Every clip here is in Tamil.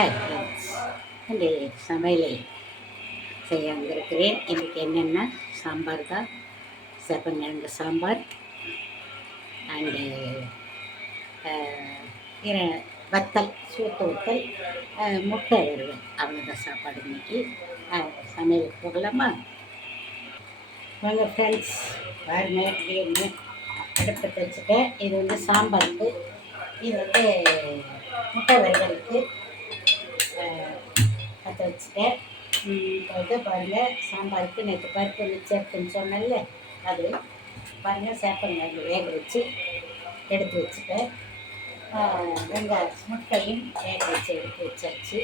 ஃப்ரெண்ட்ஸ், இன்று சமையலை செய்ய வந்திருக்கிறேன். இன்றைக்கு என்னென்னா சாம்பார் தான், சேப்பங்கிழங்கு சாம்பார் அண்டு வத்தல், சூட்டு வத்தல், முட்டை வருவேன். அவ்வளோதான் சாப்பாடு இன்னைக்கு. சமையலுக்கு போகலாமா? வாங்க ஃப்ரெண்ட்ஸ், பாருங்க அப்படின்னு அடுப்பை வச்சுட்டேன். இது வந்து சாம்பாருக்கு, இது வந்து முட்டை வறுவலுக்கு பற்ற வச்சுட்டேன். இப்போ வந்து பாருங்கள், சாம்பாருக்கு நேற்று பருப்பு மிச்சம் இருக்குன்னு சொன்னேன்ல, அது பாருங்கள் சேப்பங்கிழங்கு வேக வச்சு எடுத்து வச்சுட்டேன். வெங்காயம் முட்டையும் வேக வச்சு எடுத்து வச்சாச்சு.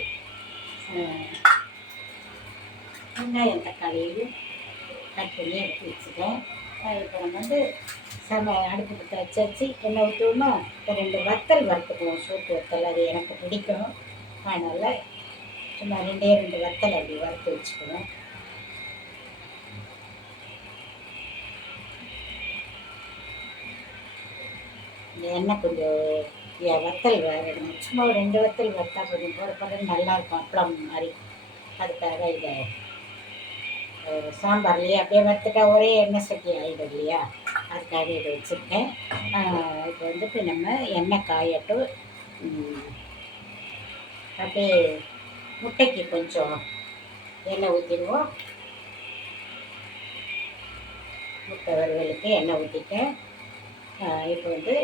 வெங்காயம் தக்காளியையும் கட் பண்ணி எடுத்து வச்சுட்டேன். இப்போ நம்ம வந்து அடுப்பு பற்ற வச்சாச்சு. எண்ணெய் ஊற்றுவோமா? இப்போ 2 வத்தல் வறுத்துக்குவோம். சூட்டு வத்தல், அது எனக்கு பிடிக்கும். அதனால் சும்மா 2 வத்தல் அப்படி வறுத்து வச்சுக்குவோம். இந்த எண்ணெய் கொஞ்சம் வத்தல் வேறணும். சும்மா 2 வத்தல் வறுத்தா கொஞ்சம் போகிற நல்லாயிருக்கும், அப்பளம் மாதிரி. அதுக்காக இதை சாம்பார்லேயே அப்படியே வறுத்துட்டா ஒரே எண்ணெய் சட்டி ஆகிடும் இல்லையா? அதுக்காக இதை வச்சுருக்கேன். இப்போ வந்துட்டு நம்ம எண்ணெய் காயட்டும். அப்படியே முட்டைக்கு கொஞ்சம் எண்ணெய் ஊற்றிடுவோம். முட்டை வறுவலுக்கு எண்ணெய் ஊற்றிட்டேன். இப்போ வந்து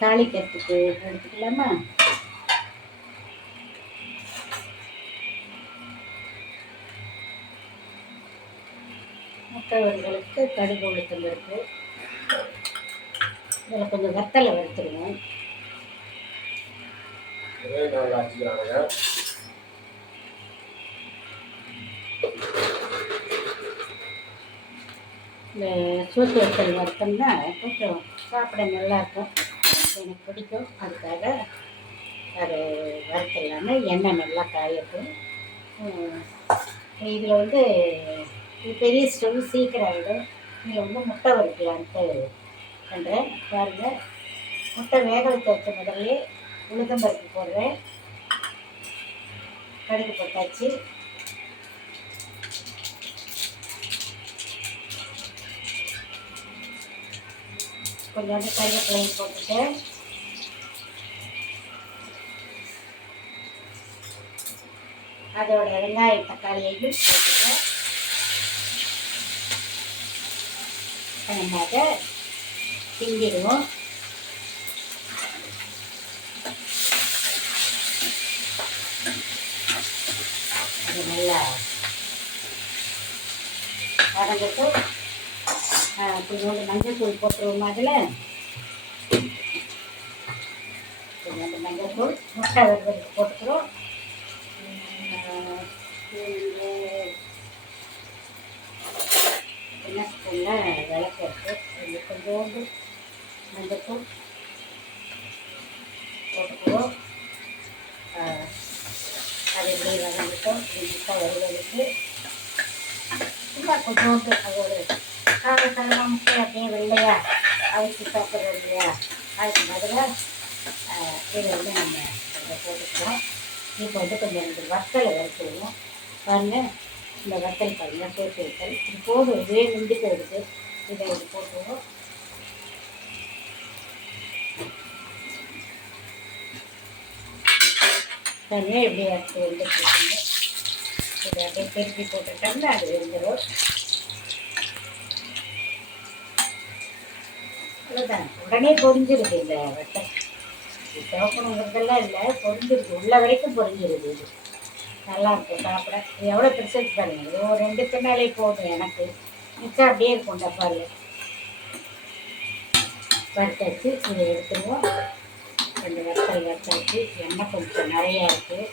தாளிக்கிறதுக்கு எடுத்துக்கலாமா? முட்டை வறுவலுக்கு கடுகு உளுத்தம் பருப்பு, இதில் கொஞ்சம் வத்தலை வறுத்துருவோம். இந்த சூட்டு வத்தல் வறுத்தோம்னா கொஞ்சம் சாப்பிட நல்லாயிருக்கும், எனக்கு பிடிக்கும். அதுக்காக அது வறுத்தலான்னு எண்ணெய் நல்லா காயட்டும். இதில் வந்து பெரிய ஸ்டவ் சீக்கிரம் ஆகிடும். இதில் வந்து முட்டை வறுக்கலான்ட்டு பண்ணுறேன். பாருங்கள், முட்டை வேக வச்ச முதல்ல உளுத்தம்பருப்பு போடுறேன். கடுகு போட்டாச்சு. கொஞ்சோண்டு கருவேப்பிலையும் போட்டுட்டு அதோட வெங்காயம் தக்காளியையும் போட்டுட்டு நம்ம அதை கிண்டிடுவோம். அது நல்லா வதங்கிட்டு கொஞ்சோண்டு மஞ்சள் தூள் போட்டுருவோம். அதில் கொஞ்சோண்டு மஞ்சள் தூள், முட்டை வறுவலுக்கு போட்டுக்கிறோம். என்ன ஸ்பூனில் விளக்கு கொஞ்சோண்டு மஞ்சள் தூள் போட்டுக்குவோம். அது இப்படி வதங்கிட்டோம். முட்டை வறுவலுக்கு சும்மா கொஞ்சோண்டு அதோட காரசாரமாக முட்டை அப்படியே வெள்ளையா அவிச்சு சாப்பிட்றோம் இல்லையா? அதுக்கு பதிலாக இதை வந்து நம்ம இதை போட்டுக்கிறோம். இப்போ வந்து கொஞ்சம் 2 வத்தலை வறுத்துடுவோம். பாருங்கள், இந்த வத்தல் பாருங்கள், சோட்டு வத்தல் இது போதும். இதுவே மிஞ்சி போயிடுது. இதை இது போட்டுருவோம். தனியாக எப்படி அரைச்சி வந்துட்டுருக்கீங்க. இதை அப்படியே திருப்பி போட்டுட்டோம்னா அது வெந்துடும். அவ்வளோதான், உடனே பொரிஞ்சிருது. இந்த வத்தல் சிவக்கணுங்கிறதெல்லாம் இல்லை, பொரிஞ்சிருது, உள்ள வரைக்கும் பொரிஞ்சிருது. இது நல்லாயிருக்கும் சாப்பிட. இது எவ்வளோ பெருசு பாருங்க. இது ஒரு 2 தின்னாலே போதும் எனக்கு. மிச்சம் அப்படியே இருக்கும் டப்பாவில். வறுத்தாச்சு, இதை எடுத்துருவோம். 2 வத்தல் வறுத்தாச்சு. எண்ணெய் கொஞ்சம் நிறையா இருக்குது.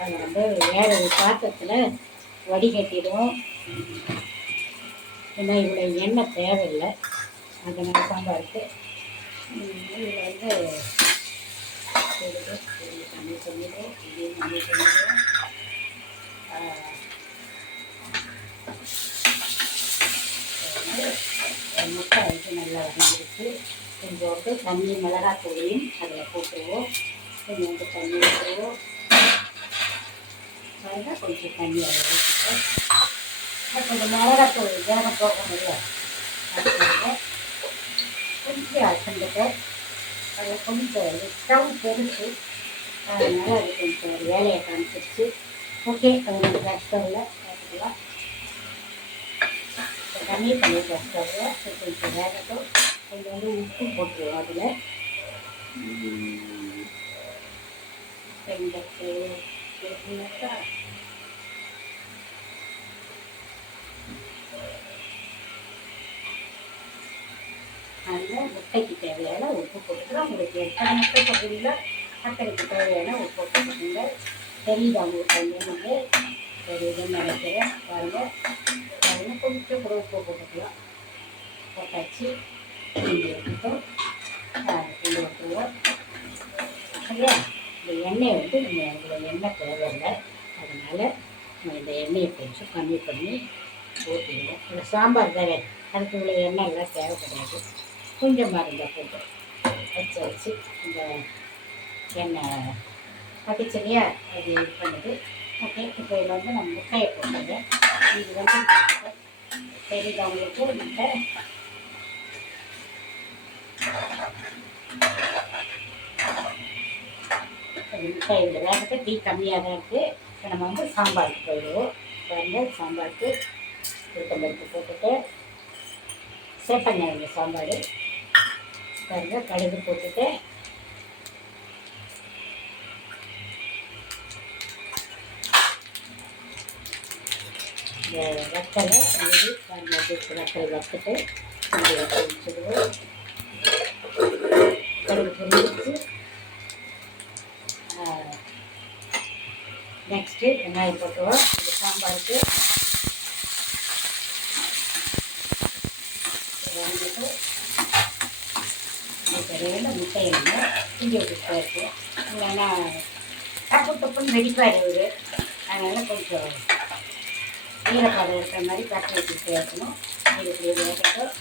அதை வந்து வேறு பாத்திரத்தில் வடிகட்டிடுவோம். ஏன்னா இவ்வளோ எண்ணெய் தேவையில்லை. அதனால் சாம்பாருக்கு இதில் வந்து தண்ணி பண்ணிடுவோம். இதையும் தண்ணி பண்ணிடுவோம். முட்டை வந்து நல்லா வதங்கிடுச்சு. கொஞ்சோண்டு தண்ணி மிளகாத்தூளையும் அதில் போட்டுருவோம். கொஞ்சோண்டு தண்ணி ஊற்றுவோம். பாருங்கள் கொஞ்சம் தண்ணியாக ஊற்றிட்டு கொஞ்சம் மிளகாத்தூள் வேகம் போக முடியாது அதுக்காக கொஞ்சம் அசந்துட்டு அதில் கொஞ்சம் ஸ்டவ் பெருசு அதனால் அது கொஞ்சம் ஒரு வேலையை காமிச்சிருச்சு. ஓகே, அது ஸ்டவ்வில் பார்த்துக்கலாம். கம்மி பண்ணிட்டு ஸ்டவ்வில் கொஞ்சம் வேகட்டும். கொஞ்சம் உப்பு போட்டுருவோம். அதில் வெங்காயத்தை போட்டுனாக்கா அதில் முட்டைக்கு தேவையான உப்பு போட்டுக்கலாம். உங்களுக்கு எத்தனை முட்டை போடுறீங்களோ அத்தனைக்கு தேவையான உப்பு போட்டுக்கோங்க. தெரியுது அவங்களுக்கு வந்து தெரியுதுன்னு நினைக்கிறேன். பாருங்கள் பாருங்கள் கொஞ்சம் கூட உப்பு போட்டுக்கலாம். போட்டாச்சு கிண்டி வச்சுட்டோம். கிண்டி வச்சுருவோம் இல்லையா. இந்த எண்ணெயை வந்து நம்ம இவ்வளோ எண்ணெய் தேவையில்லை. அதனால் நம்ம இந்த எண்ணெயை கொஞ்சம் கம்மி பண்ணி ஊற்றிடுவோம். இந்த சாம்பார் தேவை அதுக்கு இவ்வளோ எண்ணெய் எல்லாம் தேவைப்படாது. கொஞ்சமாக இருந்தால் போட்டு வச்சு இந்த எண்ணெய் பட்டுச்சு இல்லையா, அது இது பண்ணுது. ஓகே, இப்போ இதில் வந்து நம்ம முட்டையை போட்டுங்க. இது வந்து தெரியுது அவங்களுக்கு முட்டை. முட்டை இந்த வேகத்தை டீ கம்மியாக தான் இருக்குது. இப்போ நம்ம வந்து சாம்பாருக்கு போயிடுவோம். பாருங்கள், சாம்பாருக்கு உளுத்தம்பருப்பு போட்டுட்டு சேப்பங்க இந்த சாம்பார். பாருங்கள், கடுகு போட்டுட்டு இந்த வத்தலை இது வத்தலை வச்சுட்டு கொஞ்சம் வச்சுடுவோம். கடுகு பொரிச்சு நெக்ஸ்ட்டு வெங்காயம் போட்டுருவோம். இந்த சாம்பாருக்கு வந்துட்டு தெரியல முட்டையை நம்ம கிண்டி விட்டுட்டு இருக்கோம். இல்லைன்னா டப்பு டப்புன்னு வெடிப்பாரு இவர். அதனால் கொஞ்சம் ஈரப்பதம் இருக்கிற மாதிரி கட்டி வச்சுட்டு இருக்கணும். இது இப்படி வேகட்டும்.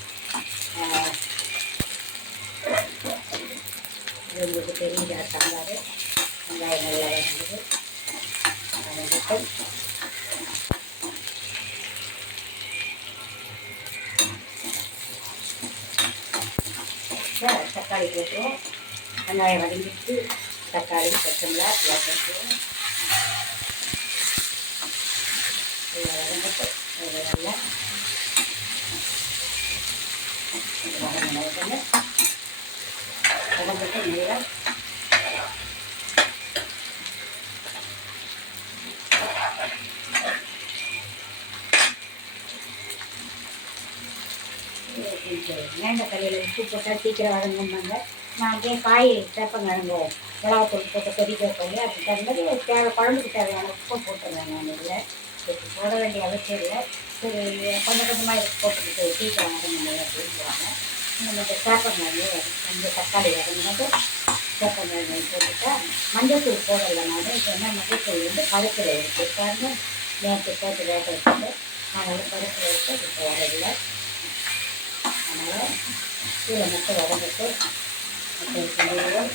இது உங்களுக்கு தெரியுதா சாம்பார். வெங்காயம் நல்லா வந்தது. வதங்கட்டும். தக்காளி போட்டுருவோம். வெங்காயம் வதங்கிட்டு தக்காளி பச்சை மிளகாய் எல்லாம் போட்டுருவோம். வதங்கட்டும். நல்லா வதங்கட்டு நல்லா கொஞ்சம் வேண்டாம். தலையில் உப்பு போட்டால் சீக்கிரம் வதங்கும்பாங்க. நான் அப்படியே காய் சேப்பங்கிழங்கு மிளகாத்தூள் போட்டு கொதிக்க வைப்பாங்க. அப்படி தகுந்தது தேவை குழம்புக்கு தேவையான உப்பை போட்டுருவேன். நான் இதில் இதுக்கு போட வேண்டிய அவசியம் இல்லை. சரி, கொஞ்சம் கொஞ்சமாக இதுக்கு போட்டுக்கிட்டு சீக்கிரம் வதங்குங்க அப்படின்வாங்க. நம்ம இந்த சேப்பங்கிழங்கு கொஞ்சம் தக்காளி வதங்கினது சேப்பங்கிழங்கு போட்டுட்டா மஞ்சள்தூள் போடலை. நான் இது என்ன மஞ்சள்தூள் வந்து கருத்தில் இருக்குது. பாருங்க, நேற்று போட்டு வேக வச்சுட்டு அதனால் கருத்தில் வச்சு இப்போ வரதில்லை. அதனால் கீழே மட்டும் வதங்கிட்டு அப்புறம் கிண்டிடுவோம்.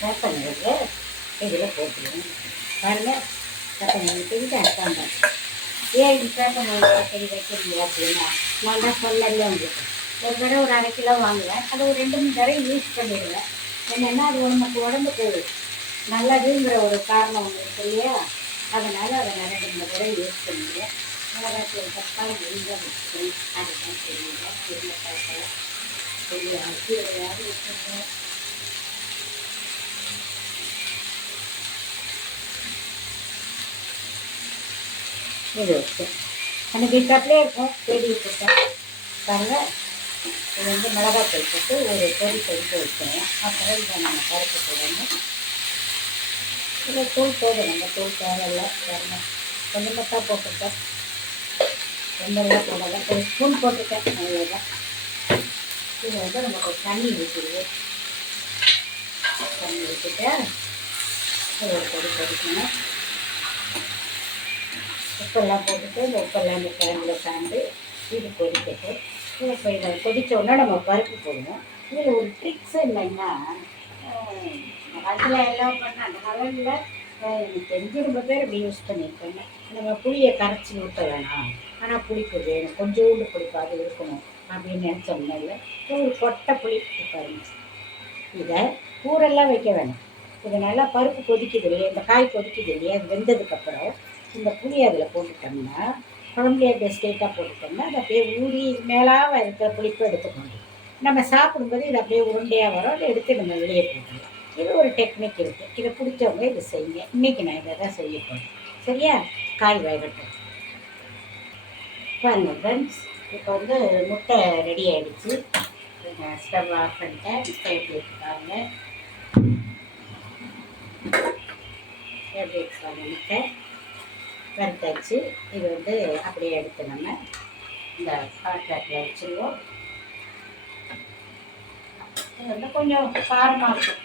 சேப்பங்கிழங்கு இதில் போட்டுருவோம். பாருங்கள், சேப்பங்கிழங்கு சாம்பார். ஏன் இது சேப்பங்கிழங்கு சரி வைக்கிறீங்க அப்படின்னா நான் தான் சொல்லல உங்களுக்கு. ஒரு தடவை ஒரு 1/2 கிலோ வாங்குவேன். அதை ஒரு 2-3 தடவை யூஸ் பண்ணிடுவேன். என்னென்னா அது நமக்கு உடம்புக்கு நல்லதுங்கிற ஒரு காரணம் ஒன்று இருக்கு இல்லையா. அதனால் அதை நான் 2-3 தடவை யூஸ் பண்ணிடுவேன். மிளகாத்தூள் தக்காளி எல்லாம் வச்சுக்கிறேன். அதுதான் தெரியல தெரியல பார்க்கலாம். பெரிய அரிசி எதையாவது வச்சுருக்கேன். இது வச்சேன். அந்த வீட்டாப்லேயே இருக்கும். தேடி வச்சுருக்கேன். பாருங்கள், இது வந்து மிளகாத்தூள் போட்டு ஒரு கொதிக்க வச்சேன். அப்புறம் இதை நம்ம பருப்பு போடணும். இல்லை தூள் போதும், நம்ம தூள் தேவையில்லை. பாருங்கள் கொஞ்சமாக தான் போட்டிருக்கேன், ரொம்பலாம் போடலை, ஒரு ஸ்பூன் போட்டிருக்கேன், அவ்வளோதான். இது வந்து நம்ம கொஞ்சம் தண்ணி ஊற்றிடுவோம். தண்ணி ஊற்றிட்டு ஒரு கொதி கொதிக்கணும். உப்பெல்லாம் போட்டுட்டு இந்த உப்பெல்லாம் இந்த கிழங்குல சார்ந்து இது கொதிக்கட்டு. இப்போ இதை கொதித்தோன்னா நம்ம பருப்பு போடுவோம். இதில் ஒரு ட்ரிக்ஸ் என்னன்னா, அதில் எல்லாம் பண்ண அந்த கலரில் எனக்கு தெரிஞ்சு ரொம்ப பேர் இப்படி யூஸ் பண்ணியிருக்காங்க. நம்ம புளியை கரைச்சி ஊற்ற வேணாம், ஆனால் புளிப்பு வேணும், கொஞ்சோண்டு புளிப்பாக இருக்கணும் அப்படின்னு நினச்சோம்னால ஒரு கொட்டை புளி பாருங்க. இதை ஊரெல்லாம் வைக்க வேணாம். இது நல்லா பருப்பு கொதிக்குது இல்லையா, இந்த காய் கொதிக்குது இல்லையா, அது வெந்ததுக்கப்புறம் இந்த புளி அதில் போட்டுட்டோம்னா, குழம்புலையே அப்படியே ஸ்ட்ரெயிட்டாக போட்டுட்டோம்னா அது அப்படியே ஊறி மேலாக இருக்கிற புளிப்பு எடுத்துக்கணும். நம்ம சாப்பிடும்போது இது அப்படியே உருண்டையாக வரும், அதை எடுத்து நம்ம வெளியே போட்டுக்கலாம். இது ஒரு டெக்னிக் இருக்குது, இதை பிடிச்சவங்க இதை செய்யுங்க. இன்றைக்கி நான் இதை தான் செய்ய போகிறேன். சரியா? காய் வேகட்டும். பாருங்க ஃப்ரெண்ட்ஸ், இப்போ வந்து முட்டை ரெடி ஆகிடுச்சு. ஸ்டவ் ஆஃப் பண்ணிட்டேன். முட்டை எப்படி எடுத்துக்காங்க, எப்படி எடுத்துக்காங்க முட்டை வறுத்தாச்சு. இது வந்து அப்படியே எடுத்து நம்ம இந்த ஹாட் பேக்கில் வச்சுருவோம். இது வந்து கொஞ்சம் காரமாக இருக்கும்.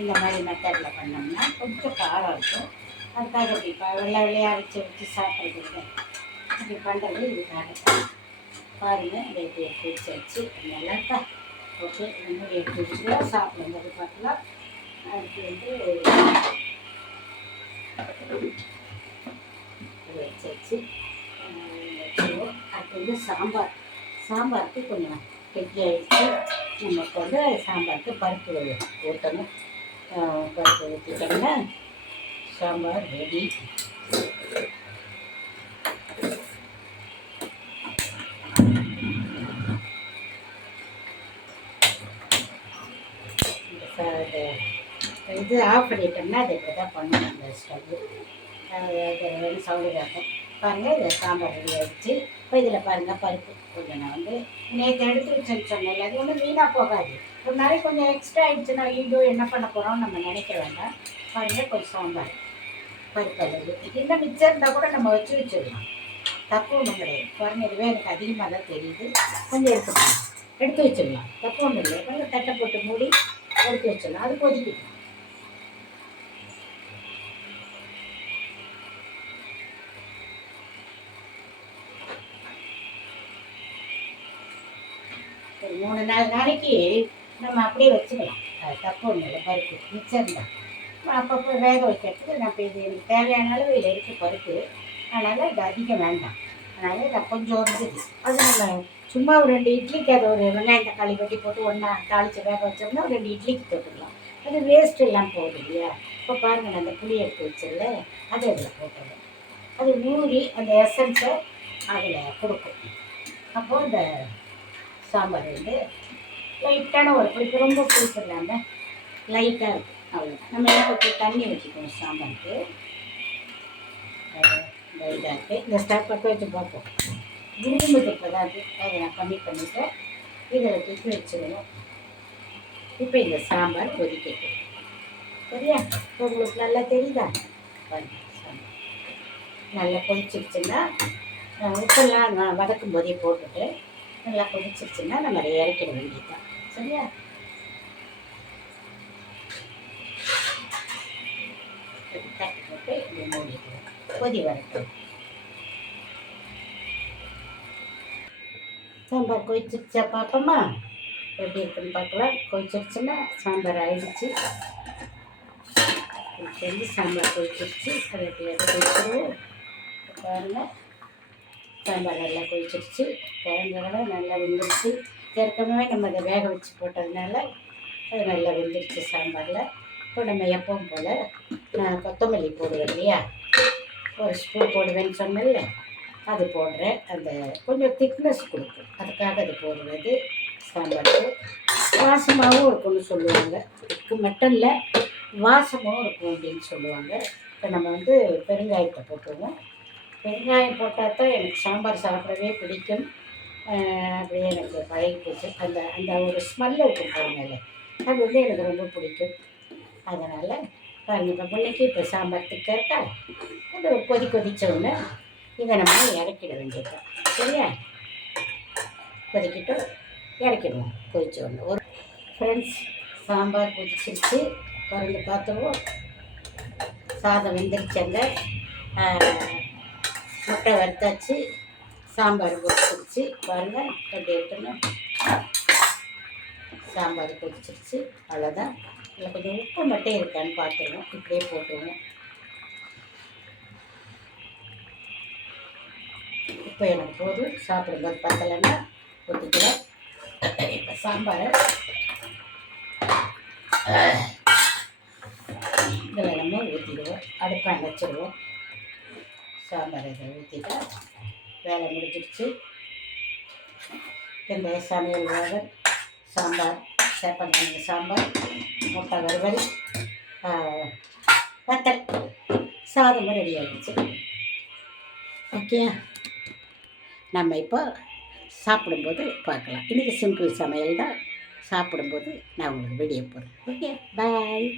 இந்த மாதிரி மெத்தடில் பண்ணோம்னா கொஞ்சம் காரம் இருக்கும். அதுக்காக இப்படி வெள்ளை வெள்ளையாக வச்சு சாப்பிட்றது இப்படி பண்ணுறது இதுக்காக. பாருங்கள், இதை எப்படி எடுத்து வச்சு நல்லா இருக்கா? ஓகே, நம்ம எடுத்து வச்சுக்கலாம். சாப்பிடும்போது பார்க்கலாம். அதுக்கு வந்து வச்சு வச்சுருவோம். அடுத்து வந்து சாம்பாருக்கு கொஞ்சம் கெட்டியாகிடுச்சு. நமக்கு வந்து சாம்பாருக்கு பருப்பு ஊற்றணும். பருப்பு ஊற்றிட்டோம்னா சாம்பார் ரெடி. இது ஆஃப் பண்ணிட்டோம்னா அது இப்படி தான் பண்ணணும். அந்த ஸ்டவ்வு அது சவுண்டாகும். பாருங்கள், இதில் சாம்பார் ரெடி ஆகிடுச்சு. இப்போ இதில் பாருங்கள் பருப்பு கொஞ்சம் நான் வந்து நேற்று எடுத்து வச்சேன்னு சொன்னேன். அது வந்து வீணாக போகாது. ஒரு நாளைக்கு கொஞ்சம் எக்ஸ்ட்ரா ஆகிடுச்சுன்னா ஐயோ என்ன பண்ண போகிறோம் நம்ம நினைக்க வேண்டாம். பாருங்கள், கொஞ்சம் சாம்பார் பருப்பு அதில் ஊற்றிட்டு இன்னும் மிச்சம் இருந்தால் கூட நம்ம வச்சிடலாம், தப்பு ஒன்றும் கிடையாது. பாருங்கள், இதுவே எனக்கு அதிகமாக தான் தெரியுது. கொஞ்சம் எடுத்து வச்சிடலாம், தப்பு ஒன்றும் இல்லை. கொஞ்சம் தட்டை போட்டு மூடி எடுத்து வச்சிடலாம். அது கொதிக்கிட்டு ஒரு 3-4 நாளைக்கு நம்ம அப்படியே வச்சுக்கலாம். அது தப்பு ஒன்றும் இல்லை. பருப்பு மிச்சம் தான் அப்பப்போ வேக வைக்கிறதுக்கு நான் இப்போ இது எனக்கு தேவையான அளவு இதில் இருக்குது பருப்பு. அதனால் இது அதிகம் வேண்டாம். அதனால் நான் கொஞ்சம் இருந்தது அது நம்ம சும்மா ஒரு 2 இட்லிக்கு அதை ஒரு வெங்காயம் தக்காளி வெட்டி போட்டு ஒன்றா தாளித்து வேக வச்சோம்னா ஒரு 2 இட்லிக்கு போட்டுக்கலாம். அது வேஸ்ட் எல்லாம் போகுது இல்லையா? இப்போ பாருங்கள், நான் அந்த புளி எடுத்து வச்சிடல, அதை அதில் போட்டுருவேன். அது ஊறி அந்த எசன்ஸை அதில் கொடுக்கும். அப்போது இந்த சாம்பார் வந்து லைட்டான ஒரு புளிப்பு, ரொம்ப புளிப்பு இல்லாமல் லைட்டாக இருக்கும். அவ்வளோதான். நம்ம என்ன கொஞ்சம் தண்ணி வச்சுக்கணும் சாம்பாருக்கு. இந்த இதாக இருக்குது. இந்த ஸ்டவ் பற்ற வச்சு பார்ப்போம். விரும்புது இப்போ தான் இருக்குது. அதை நான் கம்மி பண்ணிவிட்டேன். இதில் தூக்கி வச்சுருவோம். இப்போ இந்த சாம்பார் கொதிக்கட்டு. சரியா? உங்களுக்கு நல்லா தெரியுதா? சாம்பார் நல்லா கொதிச்சிருச்சுன்னா உப்பெல்லாம் நான் வதக்கும் போதே போட்டுட்டு நல்லா கொதிச்சிருச்சுன்னா நம்ம அதை இறக்கிட வேண்டியதுதான். சரியா? தட்டி போட்டு இப்படி மூடிடுவோம். கொதி வரட்டும். சாம்பார் கொதிச்சிருச்சா பார்ப்போமா? எப்படி இருக்குன்னு பார்க்கலாம். கொதிச்சிருச்சுன்னா சாம்பார் ஆயிடுச்சு. வந்து சாம்பார் கொதிச்சிருச்சு. அதை எப்படி எடுத்து வச்சுருவோம். பாருங்கள், சாம்பார் நல்லா கொதிச்சிருச்சு. கிழங்குகளும் நல்லா வெந்துருச்சு. ஏற்கனவே நம்ம அதை வேக வச்சு போட்டதுனால அது நல்லா வெந்துருச்சு சாம்பாரில். இப்போ நம்ம எப்பவும் போல் நான் கொத்தமல்லி போடுவேன் இல்லையா, ஒரு ஸ்பூன் போடுவேன்னு சொன்னேன்ல, அது போடுறேன். அந்த கொஞ்சம் திக்னஸ் கொடுக்கும், அதுக்காக அது போடுறது. சாம்பாருக்கு வாசமாகவும் இருக்கும்னு சொல்லுவாங்க. இதுக்கு மட்டும் இல்லை, வாசமாகவும் இருக்கும் அப்படின்னு சொல்லுவாங்க. இப்போ நம்ம வந்து பெருங்காயத்தை போட்டுருவோம். பெருங்காயம் போட்டால் தான் எனக்கு சாம்பார் சாப்பிடவே பிடிக்கும். அப்படியே எனக்கு பழகி போச்சு. அந்த அந்த ஒரு ஸ்மெல் இருக்கும் பாருங்கள், அது வந்து எனக்கு ரொம்ப பிடிக்கும். அதனால் பாருங்க இப்போ பிள்ளைக்கு இப்போ சாம்பார் திக்காக இருக்கா, அது கொதிச்ச உடனே இதை நம்ம இறக்கிட வேண்டியது. சரியா? கொதிக்கிட்டு இறக்கிடுவோம் கொதிச்ச உடனே. ஒரு ஃப்ரெண்ட்ஸ், சாம்பார் கொதிச்சிருச்சு, கறந்து பார்த்துருவோம். சாதம் வெந்துருச்சாங்க, முட்டை வறுத்தாச்சு, சாம்பார் கொதிச்சிருச்சு. பாருங்கள் எப்படி இருக்குன்னு. சாம்பார் கொதிச்சிருச்சு, அவ்வளோதான். இதில் கொஞ்சம் உப்பு மட்டும் இருக்கான்னு பார்த்துருவோம். இப்படியே போட்டுருவோம். உப்பு எனக்கு போதும். சாப்பிடும்போது பத்தலைன்னா ஊற்றிக்கலாம். இப்போ சாம்பாரை இதில் நம்ம ஊற்றிடுவோம். அடுப்பை அணைச்சிடுவோம். சாம்பார் இதை ஊற்றிட்டா வேலை முடிஞ்சிடுச்சு. இந்த சமையல் வேலை சாம்பார், சேப்பங்கிழங்கு சாம்பார், முட்டை வறுவல், வத்தல், சாதமும் ரெடி ஆகிடுச்சு. ஓகே, நம்ம இப்போ சாப்பிடும்போது பார்க்கலாம். இன்றைக்கி சிம்பிள் சமையல் தான். சாப்பிடும்போது நான் உங்களுக்கு வீடியோ போடுறேன். ஓகே, பாய்.